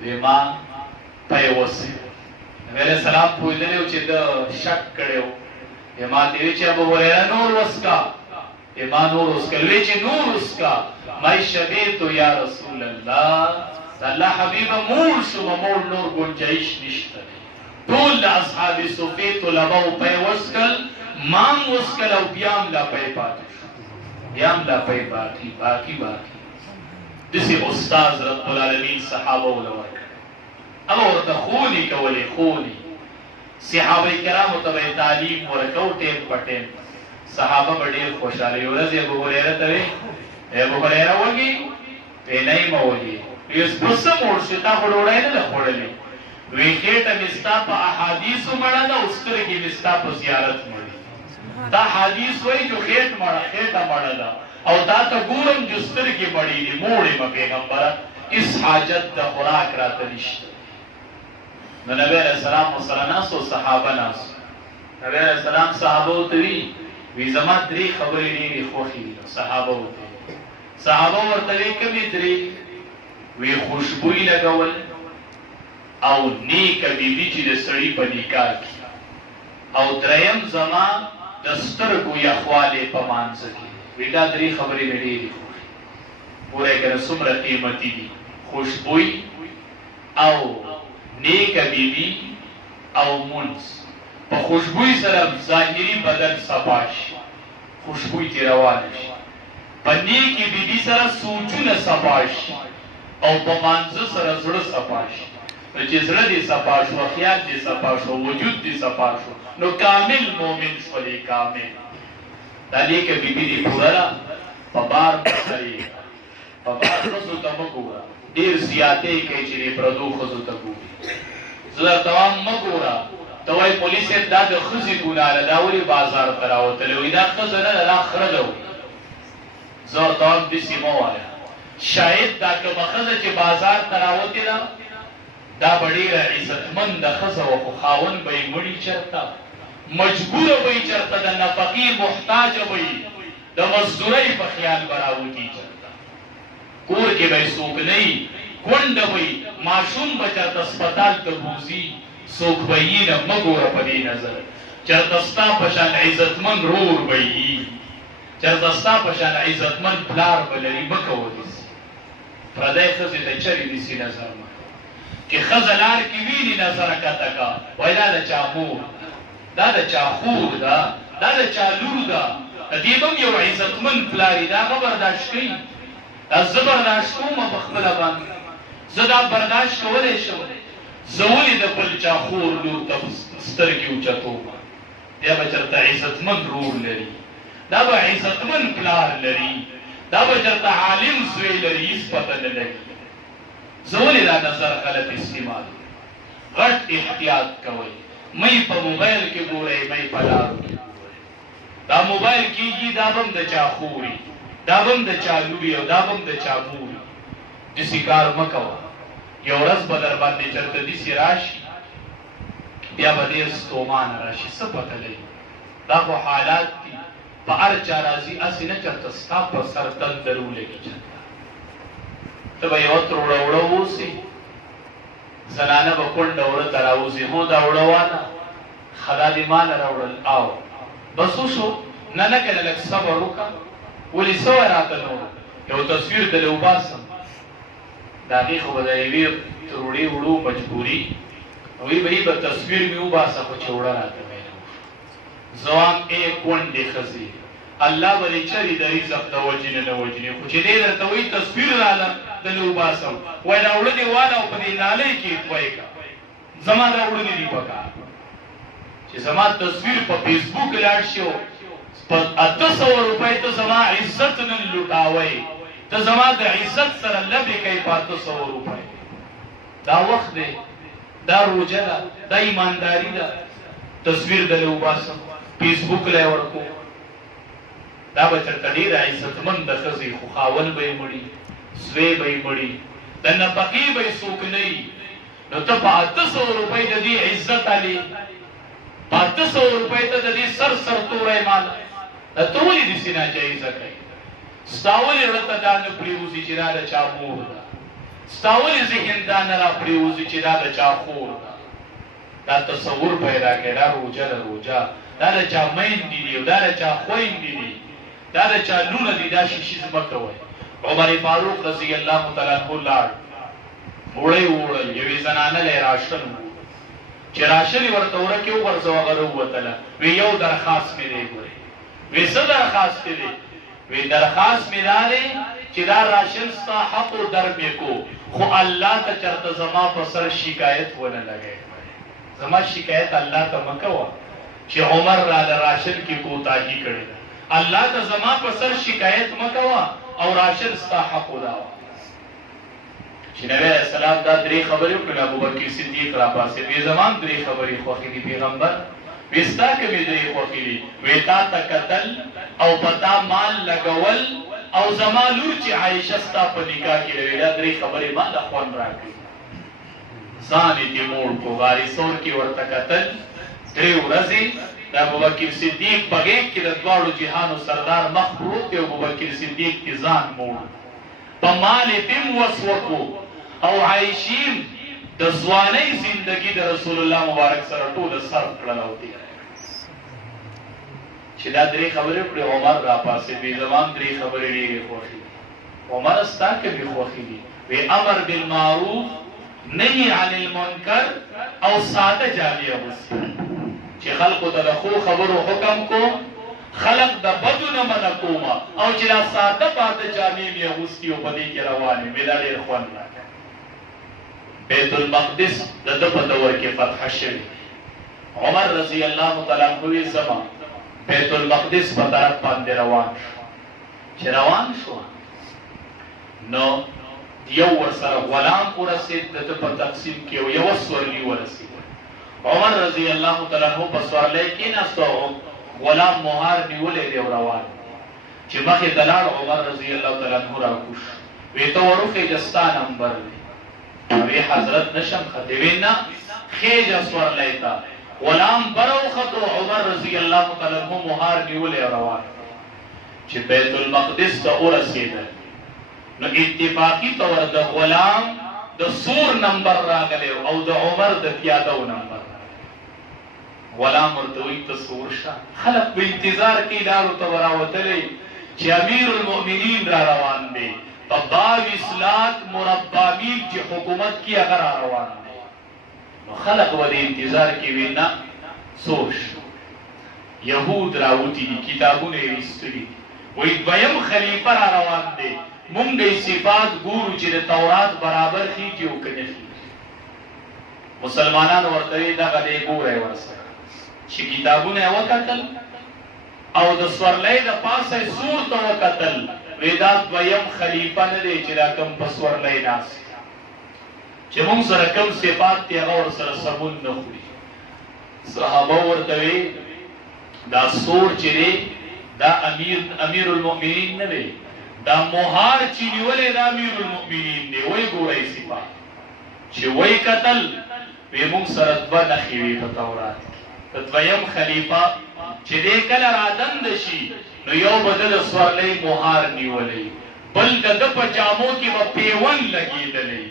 ویما پیوسی نبی السلام پویدلیو چې د شک کړو ویما دیوی چې ابو هريره نور وسکا ویما نور وسکا وی چې نور وسکا مای شبیت یا رسول الله الله حبیب مول شو مول نور گنجائش نشته ټول اصحاب صفی طلبه او پیوسکل مام وسکل او بیام لا پی پاتې بیام لا پی باقی دسی استاذ رب العالمین صحابه ولور او ورته خونی کولی خونی صحابه کرامو ته تعلیم ورکو ټیم پټیم صحابه ډېر خوشاله یو ورځ ابو هريره ته ابو هريره وږي په نه موږي یوس پسه مور شتا خړوړای نه خړلې وی کېټه مستا په احادیث مړه دا اوسترګي مستا په زیارت مړه دا حدیث وای جو خېټه مړه دا او دا ته ګورم جسترګي مړې دي موړې په پیغمبره اس حاجت د خوراک راته نشته نو نبی علیہ السلام مسلمانانو صحابه ناس نبی علیہ السلام صحابه ته وی زما درې خبرې ډېرې خوښې دي صحابه ورته کوي درې وی خوشبوئی لګول او نیک بیبي چې د سړی په نکاح کې او دریم زما د سترګو یخواله په مانځ کې وی دا درې خبرې مې ډېرې خوښې پوره کړه څومره قیمتي دي خوشبوئی او نیک بیبی او منز په خوشبوئی سره ظاهری بدن صفاش خوشبوئی تیروالش په نیکی بیبی سره سوچونه صفاش او په منز سره زړه صفاش چې زړه دې صفاش او خیال دې صفاش او وجود دې صفاش نو کامل مؤمن شولې کامل دا نیک بیبی دې پورا په بار پسري په بار خصو ته وګوره ډیر زیاتې کوي چې پردو خصو ته وګوره زړه تمام مګورا توای پولیس دا د خزي ګوناله دا وری بازار تراوته لوي دا خزنه لا خرجو زړه تمام د سیمو والا شاید دا که مخزه چې بازار تراوته دا ډیره عزتمند خزه او خاون به مړی چرتا مجبور به چرتا د نفقي محتاج به د مزدوري په خیال براوتی چرتا کور کې به سوق نه کونډه وي معصوم بچا هسپتال ته بوزي سوک وي نه مګوره په دې نظر چرته ستا په شان عزتمن رور وي چرته ستا په شان عزتمن پلار ولري مکو دي پردای خزه ته چری دي سي نظر ما کې خزلار کې ویني نظر کته کا وای دا چا مور دا چا خور دا چا لور دا دې بم یو عزتمن پلاری دا برداشت کوي از برداشت کوم په خپل باندې زدا برداشت کولای شم زولې د بل چا خور لور ته سترګې اوچتو بیا به چرته عزتمن رور لري دا به عزتمن پلار لري دا به چرته عالم زوی لري هیڅ پته نه لګي زولې دا نظر غلط استعمال غټ احتیاط کوئ مې په موبایل کې ګورئ مې په لارو کې دا موبایل کېږي دا به د چا خوري دا به د چا لوري او دا به د چا مور دسی کار مکوا یو ورځ به در باندې چرته دسی راشي بیا به ډېر ستومان راشي څه پته لګي دا خو حالات دي په هر چا راځي هسې نه چرته ستا په سر دندر ولګي چرته ته به یوه تروړه وړه اوسې زنانه به کونډه وړه ته راوځي هو دا وړه واله ښه دا دې ماله راوړل او بس وشو نه نه کنه لږ صبر وکړه ولې څه وایې راته نور یو تصویر دلې وباسم د هغې خو به د یوې تروړې وړو مجبوري وی به یې به تصویر مې وباسه خو چې وړه راته میله وشو زوام ای کونډې ښځې الله به دې چرې د رزق د وجې نه وجني خو چې دې درته وایي تصویر راله دلې وباسم وایي دا وړه دې واله او په دې نالۍ کې توی کړه زما دا وړه دې دي پکار چې زما تصویر په فیسبوک لاړ شي په 800 روپۍ ته زما عزت نن لوټاوئ ته زما د عزت سره لبې کوي په 800 روپۍ دا وخت دی دا روجه ده دا ایمانداري ده تصویر دلې وباسم فیسبوک له ورکو دا به چرته ډېره عزتمند ښځې خو خاون به یې مړي زوی به یې مړي د نفقې به یې څوک نه وي نو ته په 800 روپۍ د دې عزت علي په 800 روپۍ ته د دې سر توری مال ته ولې داسې ناجایزه کوي ستا ولې زړه ته دا نه پرېوځي چې دا د چا مور ده ستاول ذهن دا نه را پریوزي چې دا د چا خور ده، دا تصور پیدا کړي دا روجه ده روجه، دا د چا میندې دي او دا د چا خویندې دي، دا د چا لونه دي، دا شیشیز مه کوئ. عمر فاروق رضی الله تعالی عنہ لاړ، وړی ووړل، یوې زنانه لی راشن و چې راشن یې ورته ورکې وغورځوه، هغه راووتله. وی یو درخواست مې دی ګورې. وی څه درخواست دی؟ وی درخواست مې دا دی چې دا راشن ستا حق و در مې کو، خو الله ته چرته زما په سر شکایت ونه لګوې. زما شکایت الله ته مه کوه چې عمر را د راشن کې کوتاهي کړې ده. الله ته زما په سر شکایت مه کوه او راشن ستا حق ولاوه. چې نبی علیہ السلام دا درې خبرې وکړې، ابوبکر صدیق راپاڅېد، وی زما هم درې خبرې خوښې دي پیغمبر. وی ستا کومې درې خوښې دي؟ وی تا ته کتل او په تا مال لګول او زما لور چې عایشه ستا په نکاح کې وی دا درې خبرې ما ته خوند راکړي. ځان یې دې موړ کو، غاري سور کې ورته کتل، درې ورځې د ابوبکر صدیق په غېږ کې د دواړو جهانو سردار مخ پروت دی، ابوبکر صدیق کې ځان موړ، په مال یې دې وس وکړو او عایشین د ځوانۍ زندگی د رسول الله مبارک سره ټوله صرف کړله او تېره چې دا درې خبرې وکړې. عمر راپاڅېد، وی زما هم درې خبرې ډېرې خوښې دي. عمر ستا کومې خوښې دي؟ وی امر بالمعروف، نهي عن المنکر او ساده جامې اغوستل، چې خلقو ته د ښو خبرو حکم کو، خلق د بدو نه منع کومه، او چې دا ساده پاته جامې مې اغوستي او په دې کې روان یم، مې دا ډېر خوند راکړی. بیت المقدس د ده په دور کې فتح شوی. عمر رضی الله تعالی عنہ وی زما بیت المقدس په طرف باندې روان شو. چې روان شو نو یو ورسره غلام ورسېد، د ده په تقسیم کې یوه سورلي ورسېد. عمر رضی الله تعالی عنہ په سورلۍ کېناست او غلام مهار نیولی دی او روان چې مخې ته لاړ. عمر رضی الله تعالی عنہ راکوش، وی ته وروخېږه ستا نمبر دی. وی حضرت نشم خطی، وی نه خېږه سورلۍ ته. غلام بروختو، عمر رضی الله تعالی عنہ مهار نیولی او روان چې بیت المقدس ته ورسېدل نو اتفاقی طور د غلام د سور نمبر راغلی او د عمر د پیادو نمبر. غلام ورته وی ته سور شه. خلق په انتظار کې لارو ته وراوتلی چې امیر المؤمنین را روان دی، په 22 لاک مربع میل چې حکومت کې هغه را روان دی. نو خلق و د انتظار کې وی نه سور شو. یهود راوتي دي، کتابونه یې ایستلي، وی دویم خلیفه را روان دی، مونږ یې صفات ګورو چې د تورات برابر خېږي او که نه خېږي. مسلمانانو ورته وی دغه دی ګوری ورسره چې کتابونه یې وکتل او د سورلۍ د پاسه یې سور ته وکتل، وی دا دویم خلیفه نه دی چې دا کوم په سورلۍ ناست چې مونږ سره کوم صفات دی هغه ورسره سمون نه خوري. صحابه ورته وی دا سور چې دی دا امیر المؤمنین نه دی، دا مهار چې نیولې دا امیر المؤمنین دی. وی ګورئ صفات چې وی کتل، وی مونږ سره دوه نښې وي په تورات کې. د دویم خلیفه چې دی کله رادنده شي نو یو به د سورلۍ مهار نیولی، بل د ده په جامو کې به پیون لګېدلی،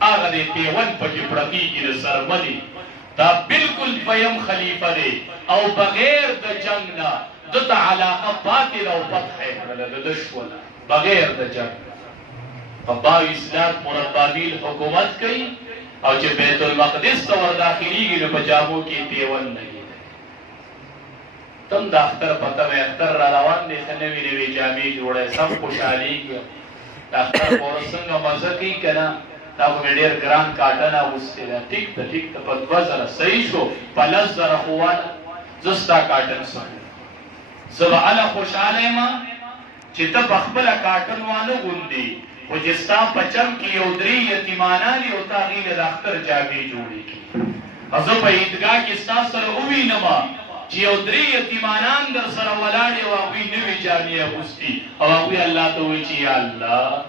هغه دی پیون پکې پرتېږي د سرمنې. دا بالکل دویم خلیفه دی او بغیر د جنگ نه ده ته علاقه پاتې ده او فتح یې کړله، د ده شوله بغیر د جنگ. په 22 لاک مربع میل حکومت کوي او چې بیت المقدس ته ورداخلېږي نو په جامو کې پیون لګېدلی. تم د اختر پته وی اختر را روان دی، ښه نوې نوې جامې جوړی، سب خوشحالېږي. د اختر په ورځ څنګه مزه کوي که نه؟ دا خو مې ډېر ګران کاټن اغوستی ده. ټیک ده ټیک ده، په 2000 صحیح شو، په 10,000 خو واله زه ستا کاټن سم زه به هله خوشحاله یم چې ته په خپله کاټن وانه غوندې، خو چې ستا په چم کې یو 3 یتیمانان دي او تا هغې له د اختر جامې جوړې کړي. او زه په عیدګاه کې ستا سره ووینم چې یو 3 یتیمانان در سره ولاړ دي او هغوی نوې جامې اغوستي او هغوی الله ته وایي چې یا الله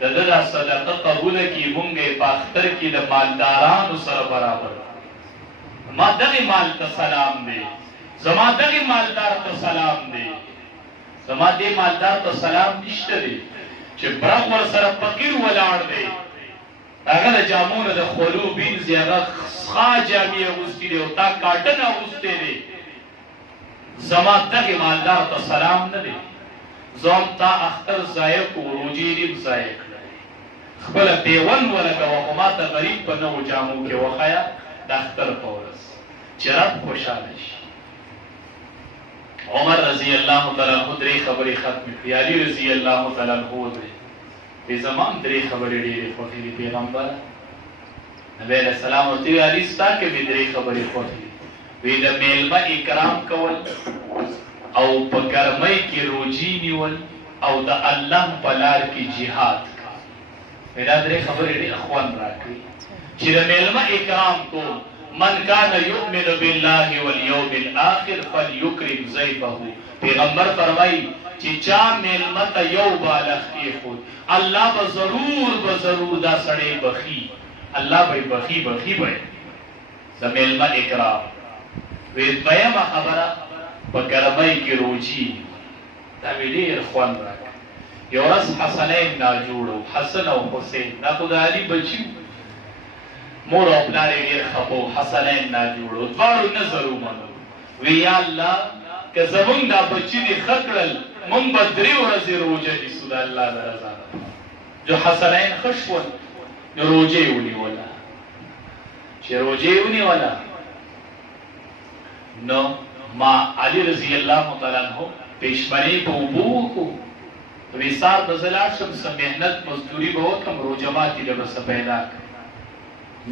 د ده دا صدقه قبوله کړي، مونږ یې په اختر کې د مالدارانو سره برابر کړو. ما دغې مال ته سلام دی، زما دغې مالدار ته سلام دی، زما دې مالدار ته سلام نشته دی چې برق ورسره فقیر ولاړ دی هغه د جامونو د خولو بینځي هغه ښه جامې اغوستې دي او تا کاټن اغوستی دی. زما دغې مالدار ته سلام نه دی. زه هم تا اختر ضایع کړو، روجې دې هم ضایع کړلې. خپله پیون ولګوه خو ما ته غریب په نوو جامو کې وښیه د اختر په ورځ چې رب خوشحاله شي. عمر رضی الله تعالی عنہ درې خبرې ختمې کړې. علي رضی الله تعالی عنہ ودرېد. وی زما هم درې خبرې ډېرې خوښې دي پیغمبره. نبی علیه السلام ورته وویل علي ستا کې مې درې خبرې خوښې دي. وی د میلمه اکرام کول او په ګرمۍ کې روجې نیول او د الله په لار کې جهاد کول. دا درې خبرې ډېر خوند راکړي چې د میلمه اکرام کول. من کان یؤمن بالله والیوم الاخر فلیکرم ضیفه. پیغمبر فرمایي چې چا میلمه ته یو بالښت کېښود الله به ضرور دا سړی بخي. الله به بخي به د میلمه اکرام. وی دویمه خبره په ګرمۍ کې روجې. دا مې ډېر خوند راکړ. یو ورځ حسنین ناجوړ و، حسن او حسین دا خو د علي بچي وو. مور او پلار یې ډېر خفه و، حسنین ناجوړ و، دواړو نظر ومنلو. وی یا الله که زمونږ دا بچي دې ښه کړل مونږ به 3 ورځې روژه نیسو د الله د رضا لپاره. جو حسنین ښه شول نو روژه یې ونیوله. چې روژه یې ونیوله نو ما علي رضی الله تعالی عنہ پېشمنۍ په اوبو وکړو. وی سار به زه لاړ شم څه محنت مزدوري به وکړم روژه ماتي له به څه پیدا کړم.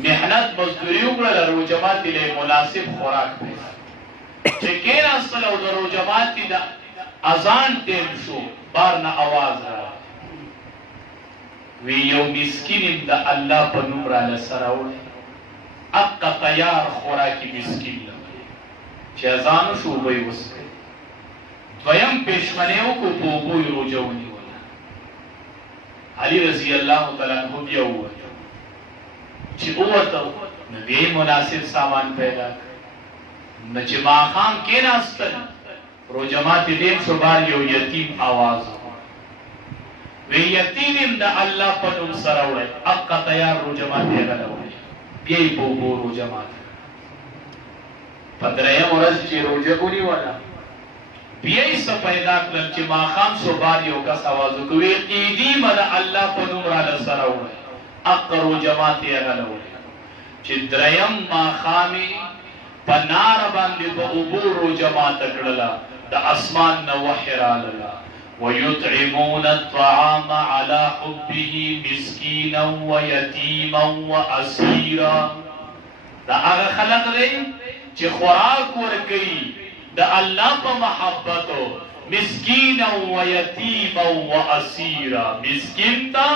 محنت مزدوري وکړله روژه ماتي له مناسب خوراک پیدا چې کېناستل او د روژه ماتي د اذان ټیم شو بار نه اواز راغی. وی یو مسکین د الله په نوم راله سره وړی اقا تیار خوراکي مسکین له چې اذان وشو اوبه یې وڅښئ. دویم پېشمنۍ وکړو په اوبو یې روژه ونیوله. علي رضی الله تعالی عنہ بیا ووتو. چې ووتو نو بیا یې مناسب سامان پیدا کړ. نو چې ماښام کېناستل روژه ماتي ټیم شو بار یو یتیم آواز وکړ. وی یتیم یم د الله په نوم سره وړی اقا تیار روژه ماتي هغه له وړی. بیا یې په اوبو روژه ماته په 3م ورځ چې روژه ونیوله بیا یې څه پیدا کړل چې ماښام شو بار یو کس آواز وکړ. وی قیدي مه د الله په نوم راله سره وړی اقا روژه ماتي هغه له وړی. چې 3م ماښام یې په ناره باندې په اوبو روژه ماته کړله. د اسمان نه وحی راغله ويطعمون الطعام على حبه مسكينا ويتيما واسيرا. دا هغه خلق دی چې خوراک ورکوي د الله په محبتو مسکینا و یتیما و اسیرا. مسکین تا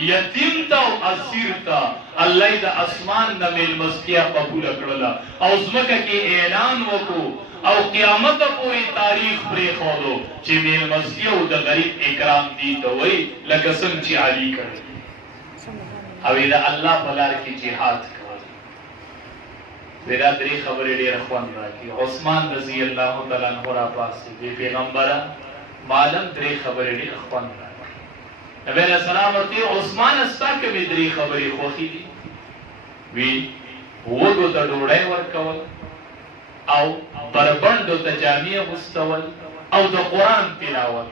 یتیم تا او اسیر تا الله د اسمان نه میلمستیا قبول کړله او ځمکه کې اعلان وکړو او قیامت پورې تاریخ پرېښودو چې میلمستیا او د غریب اکرام دي ته وایي لکه څنګه چې علي کړی او د الله په لار کې جهاد کول. دا 3 خبرې ډېره خوند راکړي. عثمان رضی الله تعالی عنہ راپاڅېد. پیغمبره معلم 3 خبرې ډېره خوند راکړي. نبی علیه السلام ورته عثمان ستا کومې 3 خبرې خوښې دي؟ وی وږو ته ډوډۍ ورکول او بربنډو ته جامې اغوستول او د قرآن تلاوت.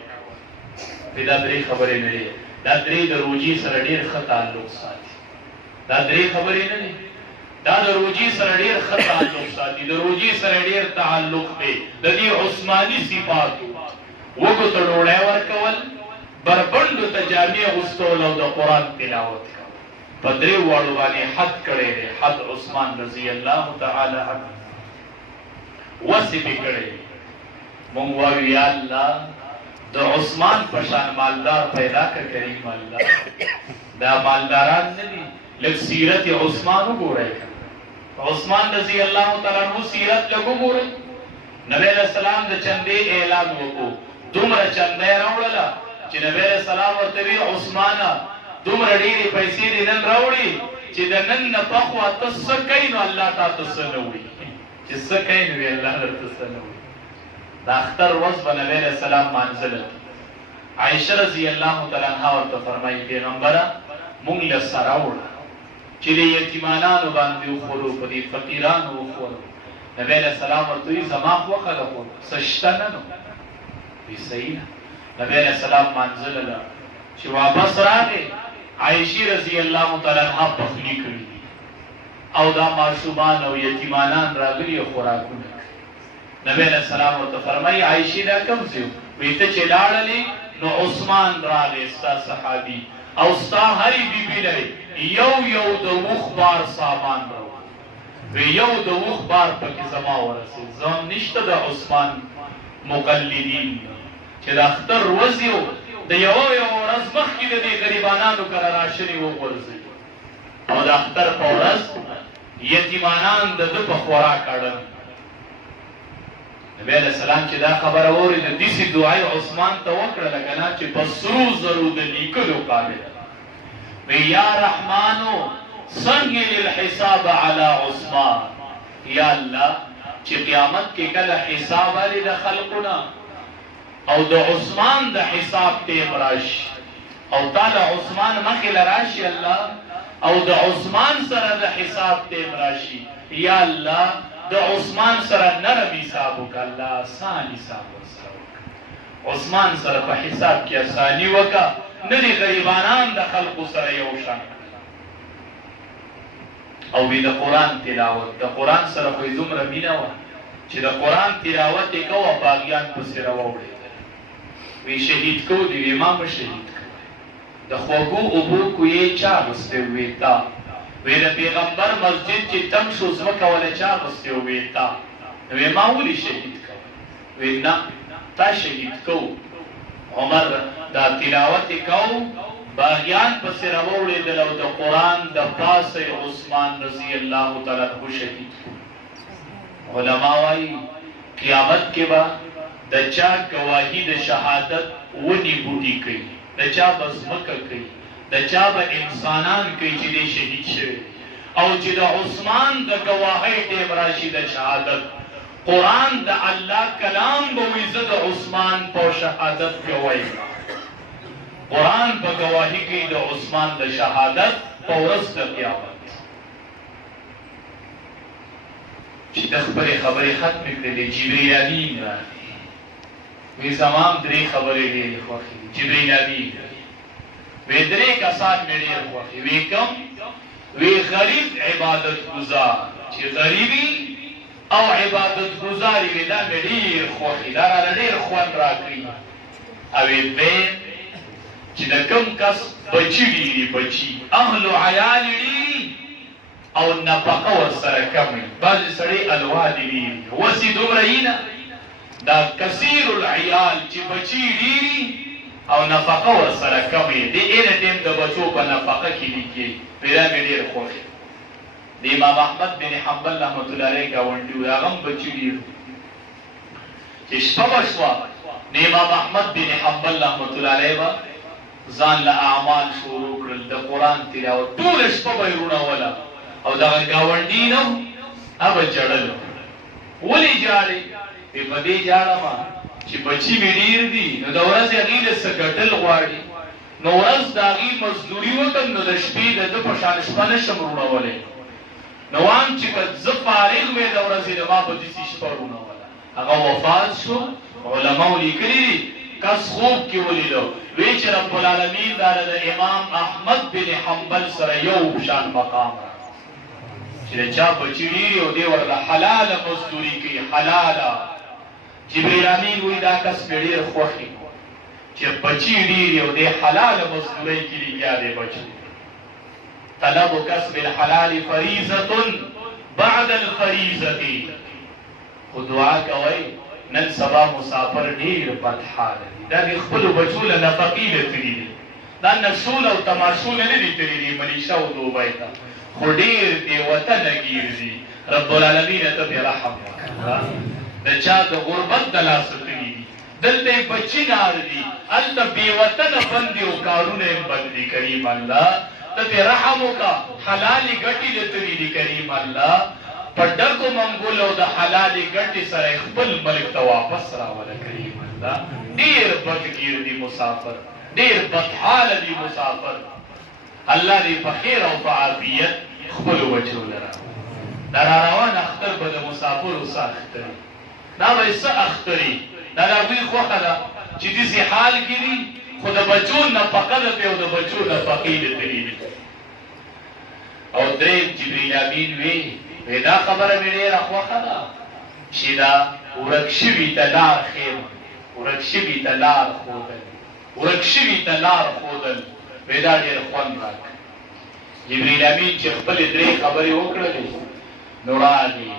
دا 3 خبرې نه دي. دا 3 د روژې سره ډېر ښه تعلق ساتي. دا 3 خبرې نه دي. دا د روژې سره ډېر ښه تعلق ساتي. د روژې سره ډېر تعلق دی د دې عثماني صفاتو. وږو ته ډوډۍ ورکول، بربنډو ته جامې اغوستول او د قرآن تلاوت کول. په 3 واړو باندې حد کړی دی. حد عثمان رضی الله تعالی عنه وصف کړی. مونږ وایو یا الله د عثمان په شان مالدار پیدا کړ کریم الله. دا مالداران نه دي. لږ سیرت عثمان وګورئ. عثمان رضی الله تعالی عنہ سیرت لږ وګورئ. نبی علیہ السلام د چندې اعلان وکړو. دومره چندې راوړله چې نبی علیہ السلام ورته وی عثمانه دومره ډېرې پیسې دې نن راوړي چې د نن نه پخوا ته څه کوې نو الله تا ته څه نه وایي. چې څه کوې نو الله درته څه نه وایي. د اختر ورځ به نبی علیہ السلام مانځله. عایشه رضی الله تعالی عنها ورته فرمایي پیغمبره مونږ له سره وړه چې د یتیمانانو باندې وخورو په دې فقیرانو وخورو. نبی علیہ السلام ورته وی زما خوښه ده خو څه شته نه نو وی صحیح ده. نبی علیہ السلام منزله چې واپس راغی عائشہ رضی الله تعالی عنها پخلی کړی او دا ماشومان او یتیمانان راغلي خوراکونه. نبی علیہ السلام ورته فرمایي عائشہ دا کوم څه وی ته چې لاړلې نو عثمان راغی ستا صحابي او ستا هری بیبی لري یو د وخ بار سامان راو وی یو د وخ بار پکې زما ورسې ځان نشته د عثمان مقلدین چې د اختر وزیو د یو ورځ مخکې د دې غریبانانو کره راشنې وغورځي او د اختر په ورځ یتیمانان د ده په خوراک اړل. نبی علیہ السلام چې دا خبره واورېده داسې دعای عثمان ته وکړله که نه چې په سرو زرو د لیکلو قابل وی یا رحمانو سنگل الحساب علی عثمان. یا الله چې قیامت کې کله حساب علی د خلقنا او د عثمان د حساب ټیم راشي او تعالی عثمان مخې راشي الله او د عثمان سره د حساب ټیم راشي. یا الله د عثمان سره نرم حساب وکړه الله آسان حساب ورسره عثمان سره په حساب کې آساني وکړه نه دي غریبانان د خلقو سره یو شان. او وی د قرآن تلاوت د قرآن سره خو یې دومره مینه وه چې د قرآن تلاوت یې کوه باغیان پسې راواوړېدل وی شهید کو دی وی ما مه شهید کوئ د خوږو اوبو کویې چا غوستې وې تا وی د پیغمبر مسجد چې تم شو ځمکه وله چا غوستې وې تا وی ما ولې شهید کوئ وی نه تا شهید کو. عمر دا تلاوت یې کو باغیان پسې راواوړېدل او د قرآن د پاسه عثمان رضی الله تعالی عنه شهید کو. علما وایي قیامت کې به د چا گواهی د شهادت ونی بوټي کوي د چا به ځمکه کوي د چا به انسانان کوي چې دی شهید شوی او چې د عثمان د گواهی ټیم راشي د شهادت قرآن د الله کلام به وي زه د عثمان په شهادت گواهی قرآن په گواهی کوي د عثمان د شهادت په ورځ د قیامت چې د خپلې خبرې ختمې کړلې جبریل امین راغی وی زمان درې خبرې ډېرې خوښې دي. جبریل امین وی درې کسان مې ډېر خوښې وی کوم وی غریب عبادت گزار چې غریبي او عبادت گزاري وی دا مې ډېر خوښې دا راله ډېر خوند راکړي. او وی چې د کوم کس بچي ډېري بچي اهل و عیال ډېري او نفقه ورسره کم وي بعضې سړی الواد ډېري وسې دومره نه دا کثیر العیال چې بچی ډېري او نفقه ورسره کم وي د اینه ټیم د بچو په نفقه کې لیکي پیدا مې ډېر خوښ د امام احمد بن حنبل رحمت الله علیه ګاونډي و هغه هم بچي ډېر چې شپه به شوه د امام احمد بن حنبل رحمت الله علیه به ځان له اعمال شروع کړل د قرآن تلاوت ټوله شپه به یې روڼوله او دغه ګاونډي نه هغه جړل ولې جاړې وی په دې جاړمه چې بچي مې ډېر دي نو د ورځې هغې له څه ګټل غواړي نو ورځ د هغې مزدوري وکړم نو د شپې د ده په شان شپه نشم روڼولی نو وایم چې که زه فارغ وې د ورځې د ما به داسې شپه روڼوله هغه وفات شو علماو لیکلي دي کس خوب کې ولیدو وی چې رب العالمین دا د امام احمد بن حنبل سره یو شان مقام را چې د چا بچي ډېري او دی ورله حلاله مزدوري کوي حلاله جبریل امین وی دا کس مې ډېر خوښ چې بچي ډېري او دی حلاله مزدورۍ کې لګیا دی بچي. طلب کسب الحلال فریضة بعد الفریضة خو دعا کوئ نن سبا مسافر ډېر بدحاله دي دا د خپلو بچو له نفقې له تلي دي دا نشول او تماشول نه دي تلي دي ملیشه او دوبۍ ته خو ډېر دې وطنه ګیر دي رب العالمین ته پرې رحم وکړه د چا د غربت د لاسه تلي دي دلته یې بچي نار دي هلته بې وطنه بند دي او کارونه یې بند دي کریم الله ته پرې رحم وکړه حلالې ګټې دې تلي دي کریم الله په ډکو منګولو او د حلالې ګټې سره خپل ملک ته واپس راوله کریم الله ډېر بدګیر دي مسافر ډېر بدحاله دي مسافر الله دې په خیر او په عافیت خپلو بچو لره دا را روان اختر به د مسافرو څه اختر دا به څه اختري دا د هغوی خوښه ده چې داسې حال کې دي خو د بچو نفقه ده پې او د بچو نفقې د تلي دي او درېم جبریل امین وی دا خبره مې ډېره خوښه ده چې دا ورک شوي ته لار ښیم ورک شوي ته لار ښودل ورک شوي ته لار ښودل وی دا ډېر خوند راکړ جبریل امین چې خپلې درې خبرې وکړلې نو راغی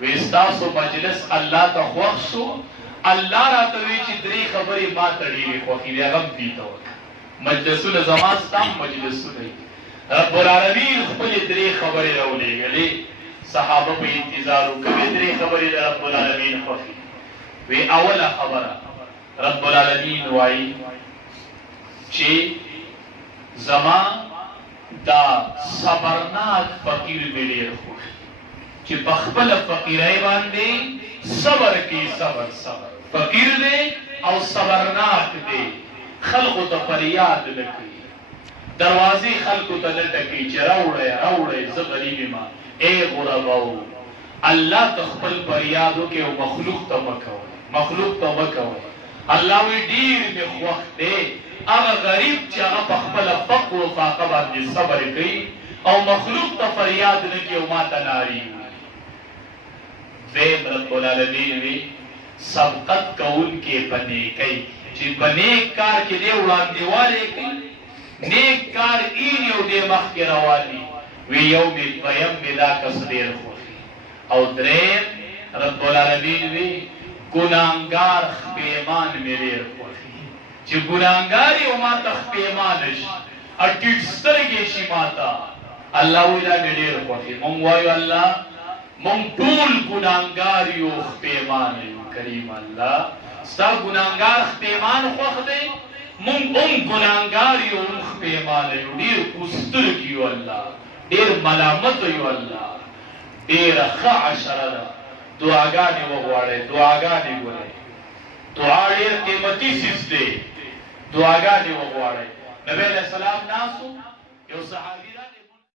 وی ستاسو مجلس الله ته خوښ شو الله راته وی چې درې خبرې ما ته ډېرې خوښې دي هغه هم دې ته وکړه مجلسونه زما ستا هم مجلسونه دي رب العالمین خپلې درې خبرې راولېږلې صحابه په انتظار وکړې درې خبرې د رب العالمین خوښې وی اوله خبره رب العالمین وایي چې زما دا صبرناک فقیر مې ډېر خوښ چې په خپله فقیرۍ باندې صبر کوي صبر فقیر دی او صبرناک دی خلقو ته فریاد نه کوي دروازې خلقو ته نه ټکوي چې راوړئ زه غریب یم ای غرباو الله ته خپل فریاد وکړئ او مخلوق ته مه کوئ الله وی ډېر مې خوښ دی هغه غریب چې هغه په خپله فقر و فاقه باندې صبر کوي او مخلوق ته فریاد نه کوي او ما ته نارې وي دویم رب العالمین وی سبقت کوونکې په نیکۍ چې په نیک کار کې دی وړاندېوالی کوي نیک کار اینې او دی مخکې روان وي وی یو مې دویم مې دا کس ډېر خوښي او دریم رب العالمین وی ګناهګار خپېمان مې ډېر خوښي چې ګناهګار یې او ما ته خپېمانه شي او ټیټ سترګې شي ما ته الله وی دا مې ډېر خوښي مونږ وایو الله مونږ ټول ګناهګار یو خپېمانه یو کریم الله ستا ګناهګار خپېمان خوښ دی مونږ هم ګناهګار یو هم خپېمانه یو ډېر کوسترګي یو الله ډېر ملامته یو الله ډېره ښه عشره ده دعاګانې وغواړئ دعاګانې ګورئ دعا ډېر قیمتي څیز دی دعاګانې وغواړئ نبی علیه السلام ناست و یو صحابي راغی